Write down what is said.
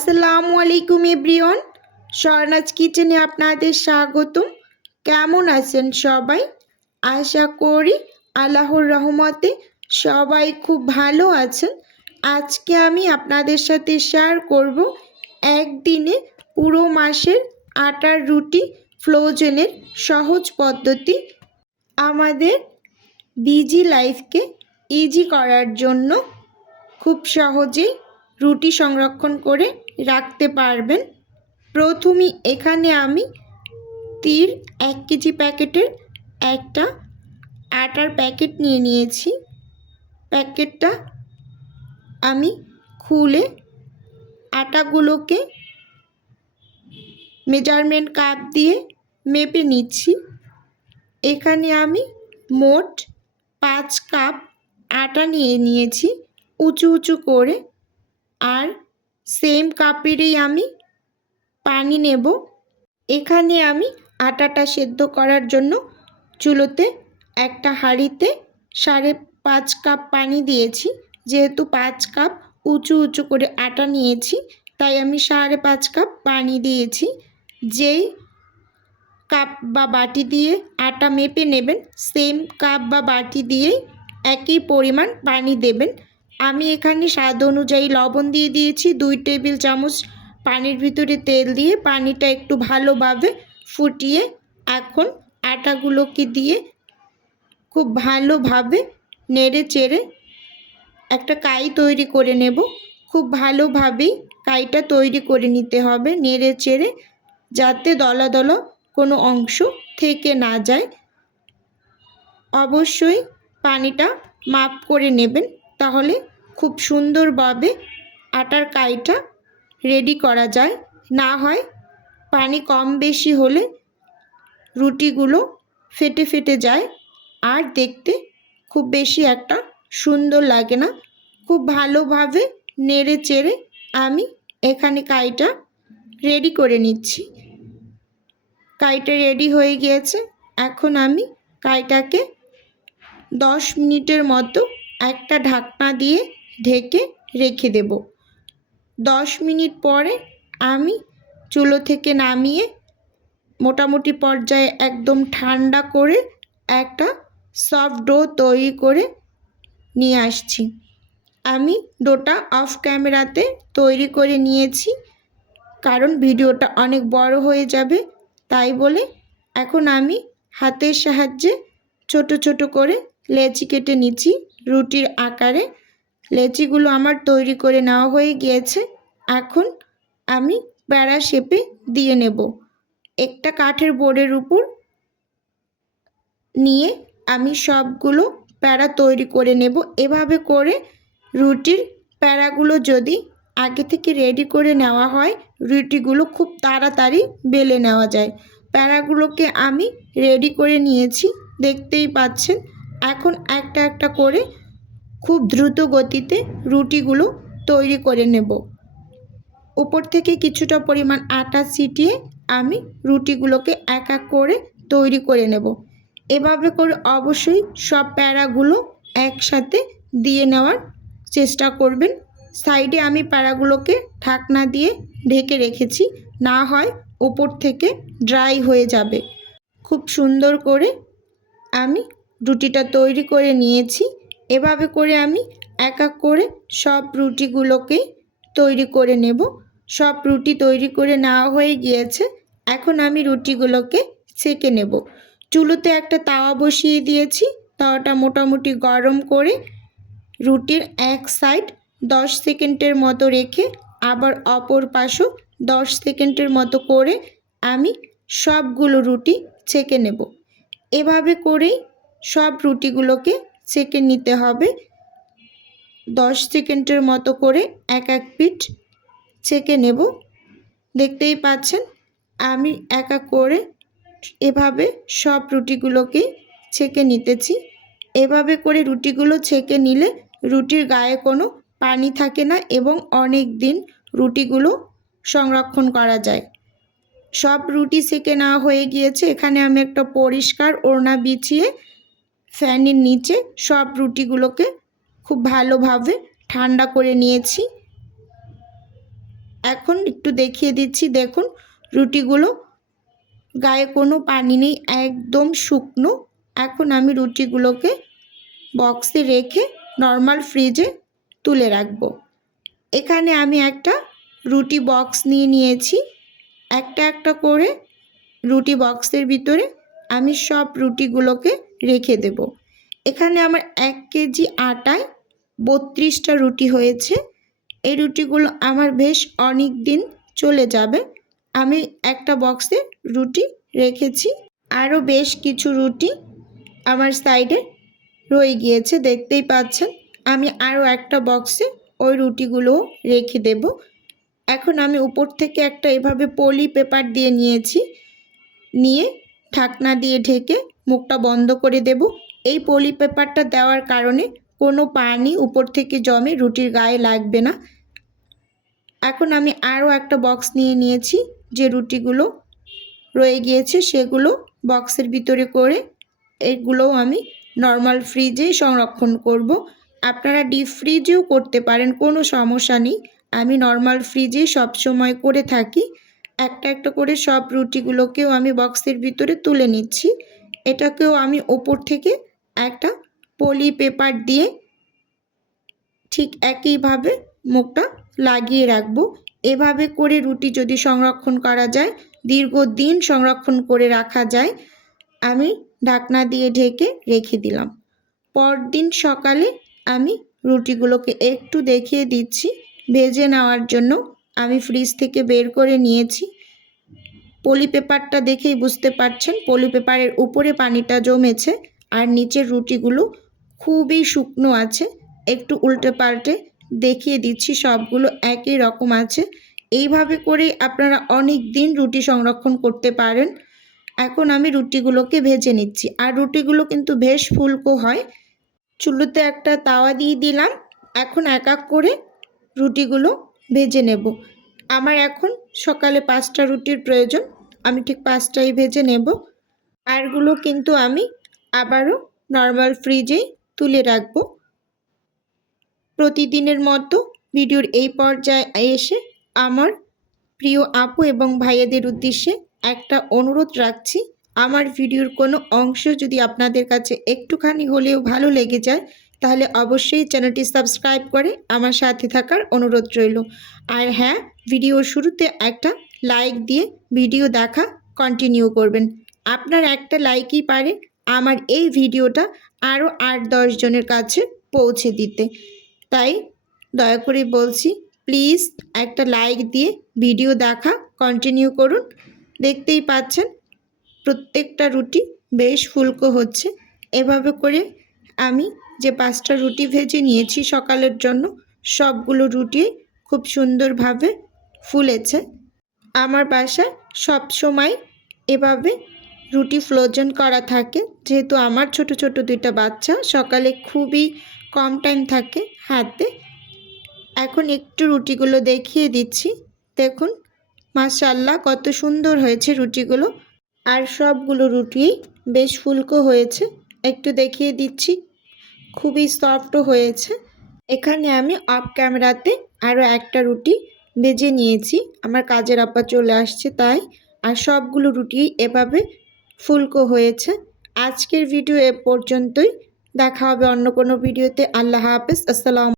আসসালামু আলাইকুম এভরিওয়ান। স্বর্ণাজ কিচেনে আপনাদের স্বাগতম। কেমন আছেন সবাই? আশা করি আল্লাহর রহমতে সবাই খুব ভালো আছেন। আজকে আমি আপনাদের সাথে শেয়ার করব একদিনে পুরো মাসের আটার রুটি ফ্লোজেনের সহজ পদ্ধতি আমাদের বিজি লাইফকে ইজি করার জন্য খুব সহজেই রুটি সংরক্ষণ করে রাখতে পারবেন। প্রথমে এখানে আমি তীর এক কেজি প্যাকেটের একটা আটার প্যাকেট নিয়ে নিয়েছি। প্যাকেটটা আমি খুলে আটাগুলোকে মেজারমেন্ট কাপ দিয়ে মেপে নিচ্ছি। এখানে আমি মোট পাঁচ কাপ আটা নিয়ে নিয়েছি উঁচু উঁচু করে। আর সেম কাপেরই আমি পানি নেব। এখানে আমি আটাটা সেদ্ধ করার জন্য চুলোতে একটা হাঁড়িতে সাড়ে পাঁচ কাপ পানি দিয়েছি। যেহেতু পাঁচ কাপ উঁচু উঁচু করে আটা নিয়েছি, তাই আমি সাড়ে পাঁচ কাপ পানি দিয়েছি। যেই কাপ বা বাটি দিয়ে আটা মেপে নেবেন, সেম কাপ বা বাটি দিয়েই একই পরিমাণ পানি দেবেন। আমি এখানে স্বাদ অনুযায়ী লবণ দিয়ে দিয়েছি, দুই টেবিল চামচ পানির ভিতরে তেল দিয়ে, পানিটা একটু ভালোভাবে ফুটিয়ে এখন আটাগুলোকে দিয়ে খুব ভালোভাবে নেড়ে চেড়ে একটা কাই তৈরি করে নেব। খুব ভালোভাবেই কাইটা তৈরি করে নিতে হবে, নেড়ে চেড়ে যাতে দলা দলা কোনো অংশ থেকে না যায়। অবশ্যই পানিটা মাপ করে নেবেন, তাহলে খুব সুন্দরভাবে আটার কাইটা রেডি করা যায়। না হয় পানি কম বেশি হলে রুটিগুলো ফেটে ফেটে যায়। আর দেখতে খুব বেশি একটা সুন্দর লাগে না। খুব ভালোভাবে নেড়ে চেড়ে আমি এখানে কাইটা রেডি করে নিচ্ছি। কাইটা রেডি হয়ে গিয়েছে। এখন আমি কাইটাকে দশ মিনিটের মতো একটা ঢাকনা দিয়ে ঢেকে রেখে দেব। দশ মিনিট পরে আমি চুলো থেকে নামিয়ে মোটামুটি পর্যায়ে একদম ঠান্ডা করে একটা সফট ডো তৈরি করে নিয়ে আসছি। আমি ডোটা অফ ক্যামেরাতে তৈরি করে নিয়েছি, কারণ ভিডিওটা অনেক বড় হয়ে যাবে, তাই বলে এখন আমি হাতের সাহায্যে ছোট ছোট করে লেচি কেটে নিচ্ছি রুটির আকারে। লেচিগুলো আমার তৈরি করে নেওয়া হয়ে গিয়েছে। এখন আমি প্যারা শেপে দিয়ে নেব। একটা কাঠের বোর্ডের উপর নিয়ে আমি সবগুলো প্যারা তৈরি করে নেব। এভাবে করে রুটির প্যারাগুলো যদি আগে থেকে রেডি করে নেওয়া হয়, রুটিগুলো খুব তাড়াতাড়ি বেলে নেওয়া যায়। প্যারাগুলোকে আমি রেডি করে নিয়েছি, দেখতেই পাচ্ছেন। এখন একটা একটা করে খুব দ্রুত গতিতে রুটিগুলো তৈরি করে নেব। উপর থেকে কিছুটা পরিমাণ আটা ছিটিয়ে আমি রুটিগুলোকে এক এক করে তৈরি করে নেব। এভাবে করে অবশ্যই সব প্যারাগুলো একসাথে দিয়ে নেওয়ার চেষ্টা করবেন। সাইডে আমি প্যারাগুলোকে ঢাকনা দিয়ে ঢেকে রেখেছি, না হয় ওপর থেকে ড্রাই হয়ে যাবে। খুব সুন্দর করে আমি রুটিটা তৈরি করে নিয়েছি। এভাবে করে আমি এক এক করে সব রুটিগুলোকে তৈরি করে নেব। সব রুটি তৈরি করে নেওয়া হয়ে গিয়েছে। এখন আমি রুটিগুলোকে সেঁকে নেব। চুলোতে একটা তাওয়া বসিয়ে দিয়েছি। তাওয়াটা মোটামুটি গরম করে রুটির এক সাইড দশ সেকেন্ডের মতো রেখে আবার অপর পাশও দশ সেকেন্ডের মতো করে আমি সবগুলো রুটি ছেঁকে নেব। এভাবে করেই সব রুটিগুলোকে ছেঁকে নিতে হবে। দশ সেকেন্ডের মতো করে এক এক পিঠ ছেঁকে নেব। দেখতেই পাচ্ছেন, আমি এক করে এভাবে সব রুটিগুলোকে ছেঁকে নিতেছি। এভাবে করে রুটিগুলো ছেঁকে নিলে রুটির গায়ে কোনো পানি থাকে না এবং অনেক দিন রুটিগুলো সংরক্ষণ করা যায়। সব রুটি সেকে নেওয়া হয়ে গিয়েছে। এখানে আমি একটা পরিষ্কার ওড়না বিছিয়ে ফ্যানের নিচে সব রুটিগুলোকে খুব ভালোভাবে ঠান্ডা করে নিয়েছি। এখন একটু দেখিয়ে দিচ্ছি, দেখুন রুটিগুলো। গায়ে কোনো পানি নেই, একদম শুকনো। এখন আমি রুটিগুলোকে বক্সে রেখে নর্মাল ফ্রিজে তুলে রাখব। এখানে আমি একটা রুটি বক্স নিয়ে নিয়েছি। একটা একটা করে রুটি বক্সের ভিতরে আমি সব রুটিগুলোকে রেখে দেব। এখানে আমার এক কেজি আটায় বত্রিশটা রুটি হয়েছে। এই রুটিগুলো আমার বেশ অনেক দিন চলে যাবে। আমি একটা বক্সে রুটি রেখেছি। আরও বেশ কিছু রুটি আমার সাইডে রয়ে গিয়েছে, দেখতেই পাচ্ছেন। আমি আরও একটা বক্সে ওই রুটিগুলো রেখে দেব। এখন আমি উপর থেকে একটা এভাবে পলি পেপার দিয়ে নিয়েছি। নিয়ে ঢাকনা দিয়ে ঢেকে মুখটা বন্ধ করে দেব। এই পলি পেপারটা দেওয়ার কারণে কোনো পানি উপর থেকে জমে রুটির গায়ে লাগবে না। এখন আমি আরও একটা বক্স নিয়ে নিয়েছি, যে রুটিগুলো রয়ে গিয়েছে সেগুলো বক্সের ভিতরে করে এগুলোও আমি নর্মাল ফ্রিজেই সংরক্ষণ করব। আপনারা ডিপ ফ্রিজেও করতে পারেন, কোনো সমস্যা নেই। আমি নর্মাল ফ্রিজেই সবসময় করে থাকি। একটা একটা করে সব রুটিগুলোকেও আমি বক্সের ভিতরে তুলে নিচ্ছি। এটাকেও আমি ওপর থেকে একটা পলি পেপার দিয়ে ঠিক একইভাবে মুখটা লাগিয়ে রাখব। এভাবে করে রুটি যদি সংরক্ষণ করা যায়, দীর্ঘদিন সংরক্ষণ করে রাখা যায়, আমি ঢাকনা দিয়ে ঢেকে রেখে দিলাম। পরদিন সকালে আমি রুটিগুলোকে একটু দেখিয়ে দিচ্ছি। ভেজে নেওয়ার জন্য আমি ফ্রিজ থেকে বের করে নিয়েছি। পলি পেপারটা দেখেই বুঝতে পারছেন, পলি পেপারের উপরে পানিটা জমেছে আর নিচের রুটিগুলো খুবই শুকনো আছে। একটু উল্টে পাল্টে দেখিয়ে দিচ্ছি, সবগুলো একই রকম আছে। এইভাবে করে আপনারা অনেক দিন রুটি সংরক্ষণ করতে পারেন। এখন আমি রুটিগুলোকে ভেজে নিচ্ছি। আর রুটিগুলো কিন্তু বেশ ফুলকো হয়। চুলোতে একটা তাওয়া দিয়ে দিলাম। এখন এক এক করে রুটিগুলো ভেজে নেব। আমার এখন সকালে পাঁচটা রুটির প্রয়োজন। আমি ঠিক পাঁচটাই ভেজে নেব। আরগুলো কিন্তু আমি আবারও নর্মাল ফ্রিজেই তুলে রাখব। প্রতিদিনের মতো ভিডিওর এই পর্যায়ে এসে আমার প্রিয় আপু এবং ভাইয়াদের উদ্দেশ্যে একটা অনুরোধ রাখছি। আমার ভিডিওর কোনো অংশ যদি আপনাদের কাছে একটুখানি হলেও ভালো লেগে যায় তাহলে অবশ্যই চ্যানেলটি সাবস্ক্রাইব করে আমার সাথে থাকার অনুরোধ রইল। আর হ্যাঁ ভিডিওর শুরুতে একটা লাইক দিয়ে ভিডিও দেখা কন্টিনিউ করবেন। আপনার একটা লাইকই পারে আমার এই ভিডিওটা আরও আট জনের কাছে পৌঁছে দিতে। তাই দয়া করে বলছি প্লিজ একটা লাইক দিয়ে ভিডিও দেখা কন্টিনিউ করুন। দেখতেই পাচ্ছেন, প্রত্যেকটা রুটি বেশ ফুলকো হচ্ছে। এভাবে করে আমি যে পাঁচটা রুটি ভেজে নিয়েছি সকালের জন্য, সবগুলো রুটি খুব সুন্দরভাবে ফুলেছে। আমার বাসায় সব সময় এভাবে রুটি ফ্লোজন করা থাকে। যেহেতু আমার ছোট ছোট দুইটা বাচ্চা, সকালে খুবই কম টাইম থাকে হাতে। এখন একটু রুটিগুলো দেখিয়ে দিচ্ছি। দেখুন মাশাল্লাহ কত সুন্দর হয়েছে রুটিগুলো। আর সবগুলো রুটি বেশ ফুলকো হয়েছে। একটু দেখিয়ে দিচ্ছি। খুবই সফটও হয়েছে। এখানে আমি অফ ক্যামেরাতে আরও একটা রুটি ভেজে নিয়েছি। আমার কাজের আপা চলে আসছে তাই। আর সবগুলো রুটি এভাবে ফুলকো হয়েছে। আজকের ভিডিও এ পর্যন্তই। দেখা হবে অন্য কোনো ভিডিওতে আল্লাহ হাফেজ। আসসালাম